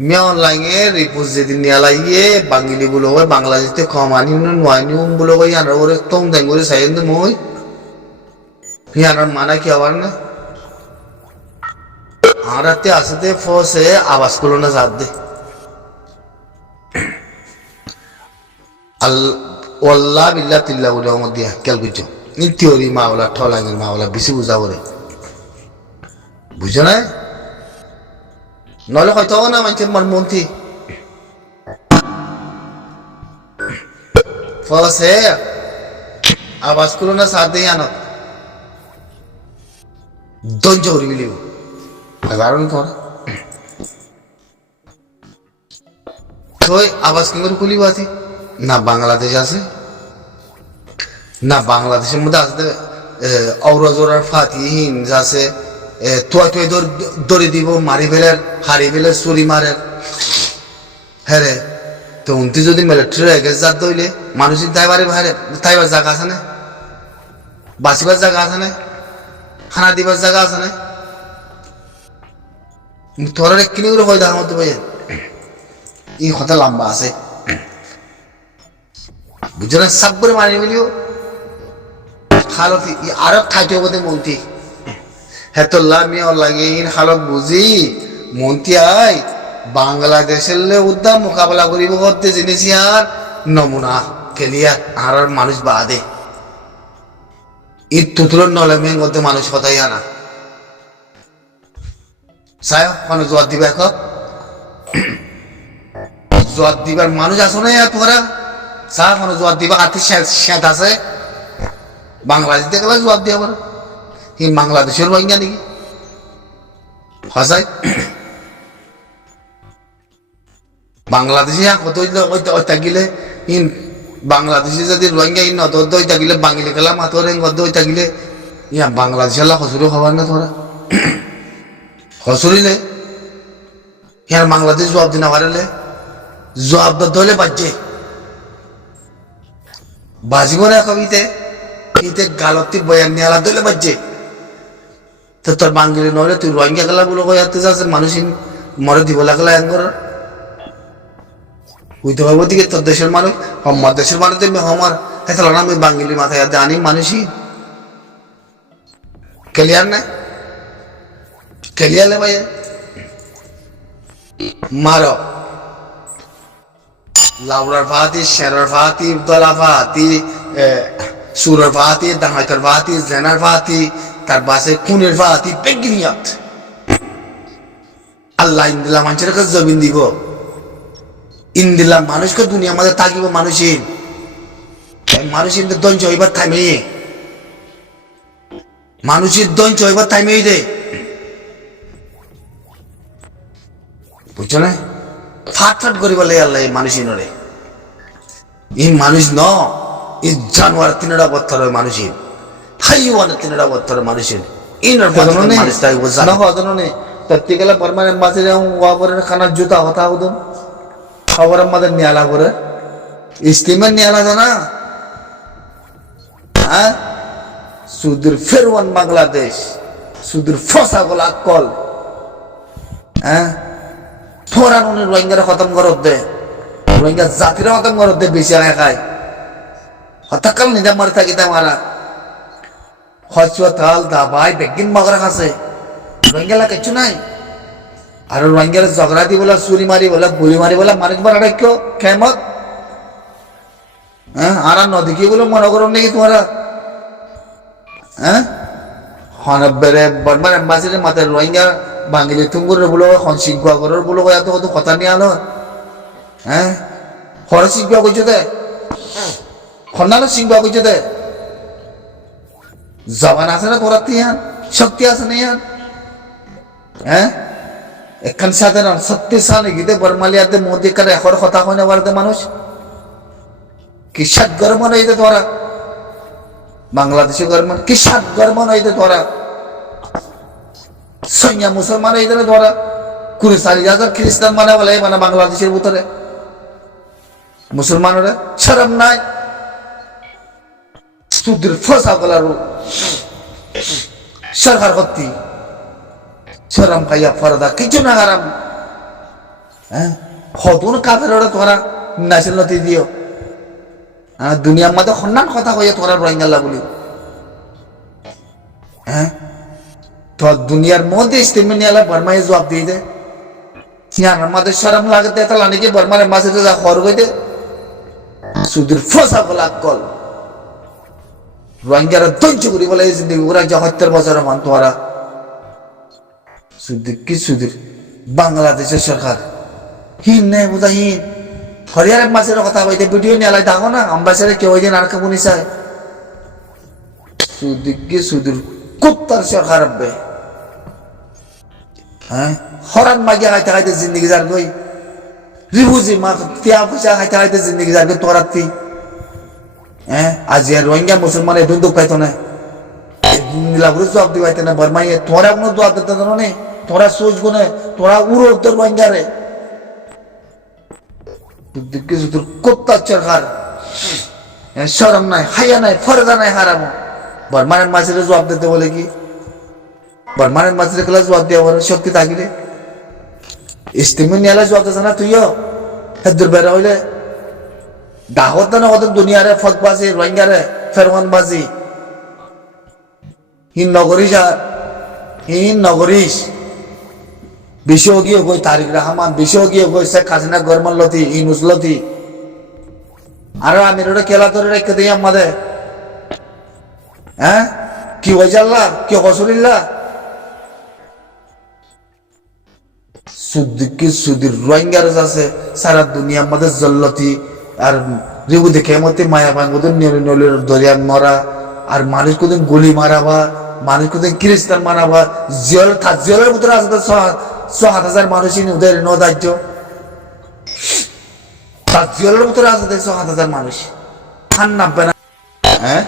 মিয়া অনলাইনে রিপোর্ট যেদিন নিয়ে লাইয়ে বাঙালি বলো হয় বাংলাদেশে কম আনি নয় নিয়ম বলো হয় আনার করে তং দেন করে সাইন তো মই আনার মানা কি আবার না আর রাতে আসতে ফসে আবাস করলো না সাথ দে আল্লাহ বিল্লাহ তিল্লাহ বলে আমার দিয়া কেল বুঝছো ই থিওরি মাওলা ঠলাঙের মাওলা বেশি বুঝা করে বুঝছো না নলে হয়তো না মানছে মনমন্ত্রী ফসে আবাস করলো না সাথ দেই আনত ধৈর্য করি বিলিও কারণ তোর আবাস কেঙ্গর খুলিব আছে না বাংলাদেশ আছে না বাংলাদেশের মধ্যে আছে অরজোরার ফাতিহীন আছে তুই তুই দড়ি দিব মারি ফেলের হারি ফেলের চুরি মারের হ্যাঁ রে তো উনতি যদি মিলিটারি রেখে যাত দইলে মানুষের তাইবারে বাইরে তাইবার জায়গা আছে না বাঁচিবার জায়গা আছে না খানা দিবার জায়গা আছে না তোর কিনে করে হয় দেখার মধ্যে ভাই এই কথা লম্বা আছে বুঝছো না সব করে মারি ফেলিও হালত আরব খাইতে বোধ মন্ত্রী হ্যাঁ তো লামিয়া লাগে ইন হালত বুঝি মন্ত্রী আয় বাংলাদেশের উদ্যম মোকাবেলা করিব করতে জিনিস আর নমুনা খেলিয়া আর মানুষ বাদে ঈদ তুতুর নলেমের মধ্যে মানুষ কথাই আনা সায় কোনো জোয়ার দিবে এখন জোয়ার দিবার মানুষ আসো না তোরা চা কোনো জোয়ার দিবা আর্থিক স্যাঁত আছে বাংলাদেশ দেখলে জবাব দিয়ে আবার বাংলাদেশের রোহিঙ্গা নাকি হাসাই বাংলাদেশে কত থাকিলে ইন বাংলাদেশে যদি রোহিঙ্গা ইন নত থাকিলে বাঙালি খেলা মাতর থাকিলে ইয়া বাংলাদেশের হসুরি হবার না তোরা হসুরিলে ইয়ার বাংলাদেশ জবাব দিনা পারলে জবাব ধরলে বাজছে বাজিব না কবিতে ইতে গালতি বয়ান নিয়ে আলাদা ধরলে বাজছে তো তোর বাঙালি নহলে তুই রোহিঙ্গা খেলা বলে কয়াতে যাচ্ছে মানুষ মরে দিব লাগলা একবার বুঝতে পারবো দিকে তোর দেশের মানুষ আমার দেশের মানুষ দেখবে আমার হেতল না আমি বাঙালির মাথায় আনি মানুষই ক্লিয়ার না ক্লিয়ার ভাই মারো লাউরার ফাতি শেরার ফাতি দলা ফাতি সুরের ফাতি দামাইকার ফাতি জেনার ফাতি তার বাসে খুনের ফাতি বেগিনিয়াত আল্লাহ ইন্দিলা মানুষের কাছে জমিন দিব ইন্দিলা মানুষকে দুনিয়া আমাদের থাকিব মানুষের মানুষের দঞ্চ হইবার থামে মানুষের দঞ্চ হইবার থামে দে বুঝছো না ফাট ফাট করি বলে আল্লাহ মানুষই নরে এই মানুষ ন এই জানোয়ার তিনটা বত্তর মানুষের হাইওয়ানের তিনটা বত্তর মানুষের ইনার মানুষ তাই জানো জানো তত্তি গেলে পারমানেন্ট মাঝে ওয়াবরের খানার জুতা হতা হদম খবর আমাদের নিয়ালা করে স্টিমার নিয়ালা জানা হ্যাঁ সুদূর ফেরওয়ান বাংলাদেশ সুদূর ফসা গোলা কল হ্যাঁ থোরান উনি রোহিঙ্গারা খতম করত দে রোহিঙ্গা জাতিরা খতম করত দে বেশি আগে খায় হতাকাল নিজাম মারি থাকি মারা হসপিটাল দাবাই বেগিন মগরা খাসে রোহিঙ্গালা কিছু নাই আর রোহিঙ্গার ঝগড়া দি বলে চুরি মারি বলে গুলি মারি বলে মানুষ মারা রাখো খেমত হ্যাঁ আর নদী কি বলে মনে করো নাকি তোমরা হ্যাঁ হনবেরে বর্মার এম্বাসির মাথায় রোহিঙ্গা বাঙালি তুঙ্গুরের বলো খন শিখবা করার বলো এত কত কথা নিয়ে আলো হ্যাঁ হরে শিখবা কইছো দে খন্নানো শিখবা কইছো দে জবান আছে না তোরা তিয়ান শক্তি আছে না ইয়ান হ্যাঁ এখান সাধারণ সত্যি সানে গিয়ে বর্মালিয়াতে মোদি করে এখন কথা হয় না বাড়তে মানুষ কি সাত গর্ব নইতে তোরা বাংলাদেশি গর্ব কি সাত গর্ব নইতে তোরা সৈন্য মুসলমান এই ধরা 40,000 খ্রিস্টান মানে বলে মানে বাংলাদেশের ভিতরে মুসলমানরা শরম নাই সুদূর ফসা গলার সরকার করতি শরম খাইয়া ফরদা কিছু না হারাম হ্যাঁ হতুন কাফের ওরা তোরা ন্যাশনালিটি দিও হ্যাঁ দুনিয়ার মধ্যে সন্ধান কথা কইয়া তোরা রোহিঙ্গাল্লা বলি হ্যাঁ তো দুনিয়ার মধ্যে ইস্তেমে নিয়ে বর্মায় জবাব দিয়ে দে আমাদের শরম লাগে তে তাহলে নাকি বর্মার মাঝে যা খর হইতে সুদূর ফসা বলা কল রোহিঙ্গারা ধৈর্য করি বলে এই জিন্দগি ওরা যে হত্যার বছরে মান তোরা সুদীর কি সুদীর বাংলাদেশের সরকার হীন নেই বোঝা হীন হরিয়ারের মাছের কথা বলতে ভিডিও নিয়ে আলাই দেখো না আম্বাসারে কেউ ওই দিন আর কেমন চায় সুদীর কি সুদীর কুত্তার সরকার আব্বে হ্যাঁ হরান মাগিয়া খাইতে খাইতে জিন্দগি যার গই রিফুজি মা তিয়া পয়সা খাইতে খাইতে জিন্দগি যার গই তোরা তুই হ্যাঁ আজ রোহিঙ্গা মুসলমান এদিন দুঃখ পাইতো না নীলাপুরে জবাব দিবাইতে না বর্মাইয়ে তোরা কোনো জবাব দিতে জানো নে তোরা সোচ গুনে তোরা উড়ো তোর রোহিঙ্গা রে তোর কুত্তার সরকার শরম নাই হাইয়া নাই ফরজা নাই হারামো বর্মানের মাঝে জবাব দিতে বলে কি বর্মানের মাঝে গেলে জবাব দেওয়া বলে শক্তি থাকিলে ইস্তেমে নিয়ে জবাব দিতে না তুইও হেদুর বেড়া হইলে দাহত না কত দুনিয়ারে ফকবাজি রোহিঙ্গারে ফেরওয়ানবাজি হিন নগরিস আর হিন নগরিস বিশ্বগীয় গই তারিক রহমান বিশ্বগীয় গই শেখ হাসিনা গরমান লতি ইনুস লতি আর আমির ওটা খেলা ধরে রেখে দিই আমাদের হ্যাঁ কি হয়েছে আল্লাহ কি হসুলিল্লাহ সুদীর রোহিঙ্গার আছে সারা দুনিয়ার মধ্যে জল্লতি আর রিবু দেখে মতে মায়া ভাঙ নলির দরিয়ান মরা আর মানুষ কোদিন গুলি মারাবা মানুষ কোদিন খ্রিস্টান মারাবা জিয়লের ভিতরে আছে ৭,০০০ মানুষই ওদের নদার্য তার জিয়লের ভিতরে আছে ৭,০০০ মানুষ খান নামবে না হ্যাঁ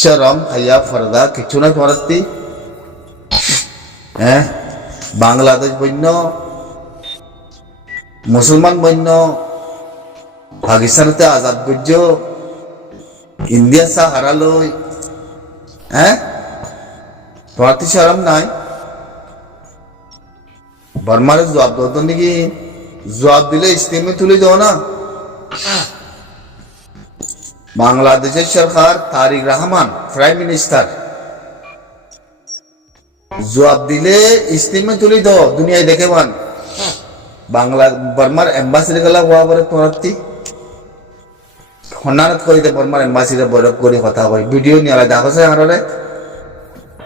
শরম হাইয়া ফরদা কিছু না তোমার হ্যাঁ বাংলাদেশ বন্য মুসলমান বন্য পাকিস্তানতে আজাদ করছ ইন্ডিয়া চা হারালো হ্যাঁ তোমার তো শরম নাই বর্মারে জবাব দাও নাকি জবাব দিলে ইস্তেমে তুলে দাও না বাংলাদেশের সরকার তারিক রহমান প্রাইম মিনিস্টার জবাব দিলে ইস্তেমে তুলে দাও দুনিয়ায় দেখে বান বাংলা বর্মার এম্বাসিডার গেলা হওয়া পরে তোমার হন্নারত করি দে বর্মার এম্বাসিডার বরফ করে কথা কই ভিডিও নিয়ে আলাদা দেখো সে আরে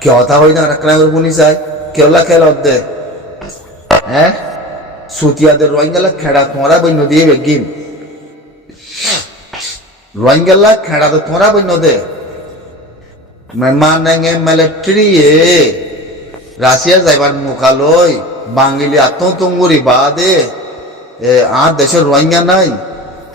কে কথা কই না রাখনা বুনি চাই কেলা খেলা দে হ্যাঁ সুতিয়াদের রোহিঙ্গালা খেড়া তোমরা বই নদী বেগিন রোহিঙ্গালা খেড়া তো তোমরা বই নদে মেমানেঙ্গে মিলিটারি রাশিয়া যাইবার মুখালই বাঙালি আত্মতঙ্গুরি বাদে আর দেশের রোহিঙ্গা নাই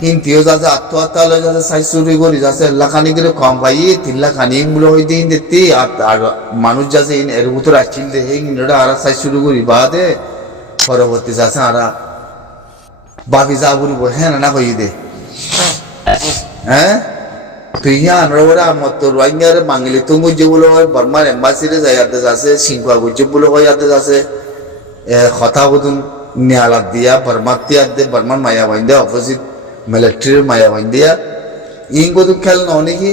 হিন্দিও যাচ্ছে আত্মহত্যা হলে যাচ্ছে সাইজ চুরি করি যাচ্ছে লাখানি করে কম পাই 3 লাখ খানি মূল্য হয়ে দিন দেখতে আর মানুষ যাচ্ছে এর ভিতরে আসছিল হিন্দুরা আর সাইজ চুরি করি বাদে পরবর্তী যাচ্ছে আর বাপি যা বলি হ্যাঁ না হয়ে দে হ্যাঁ তুই আনরা ওরা আমার তো রোহিঙ্গার বাঙালি তো যেগুলো হয় বর্মার এম্বাসিতে যাইতে যাচ্ছে সিংহা গুজবগুলো হয়ে যাতে যাচ্ছে কথা বলুন নিয়ালাত দিয়া বর্মার তিয়ার দে বর্মার মায়া বাইন দে অপোজিট মিলিটারির মায়া বাইন দিয়া ইং কত খেল ন নাকি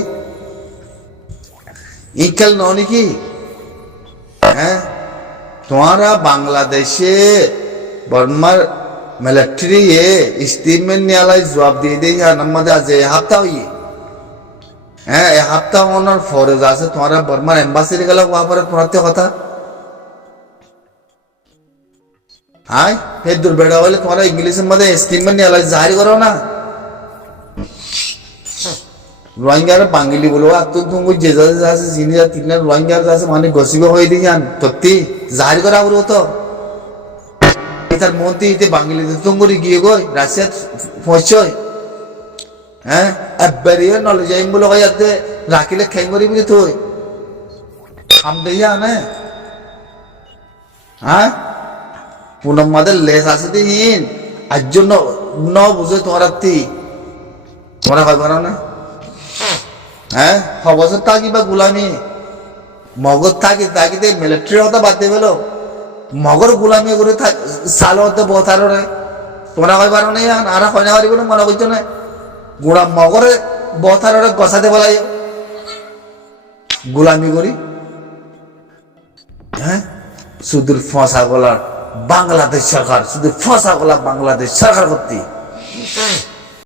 ই খেল ন নাকি হ্যাঁ তোমারা বাংলাদেশে বর্মার মিলিটারি স্টেটমেন্ট নিয়ালাই জবাব দিয়ে দিয়ে আমাদের আজ হাফতা হইয়ে হ্যাঁ এ হাফতা ওনার ফরজ আছে তোমারা বর্মার এম্বাসিডে গেলে ওয়া পরে তোমার কথা হাই ফের দুর্বেড়া হলে তোমরা ইংলিশের মধ্যে স্টেটমেন্ট নিয়ে জারি করো না রোহিঙ্গার বাঙালি বলো আর তুমি যে আছে যিনি তিন রোহিঙ্গার আছে মানে গসিব হয়ে দিয়ে যান সত্যি জারি করা বলবো তো তার মন্ত্রী ইতে বাঙালি তুমি গিয়ে গই রাশিয়া পৌঁছয় হ্যাঁ বেরিয়ে নলেজ আইম বলে ইয়াতে রাখিলে খেঙ্গরি বুঝে তুই খাম দিয়া না হ্যাঁ পুনম মাদের লেস আছে দিন আজ জন্য ন বুঝে তোমরা তোমরা হয় পারো না হ্যাঁ অবসর থাকি বা গুলামি মগজ থাকি তাকিতে মিলিটারি হতা বাদ দিয়ে পেলো মগর গোলামি করে সালতে বতারে তোমরা কই পারো না আর কই না পারিব না মনে করছো না গোড়া মগরে বতারে গছাতে বলাই গোলামি করি হ্যাঁ শুধু ফসা গলার বাংলাদেশ সরকার শুধু ফসা গলা বাংলাদেশ সরকার করতে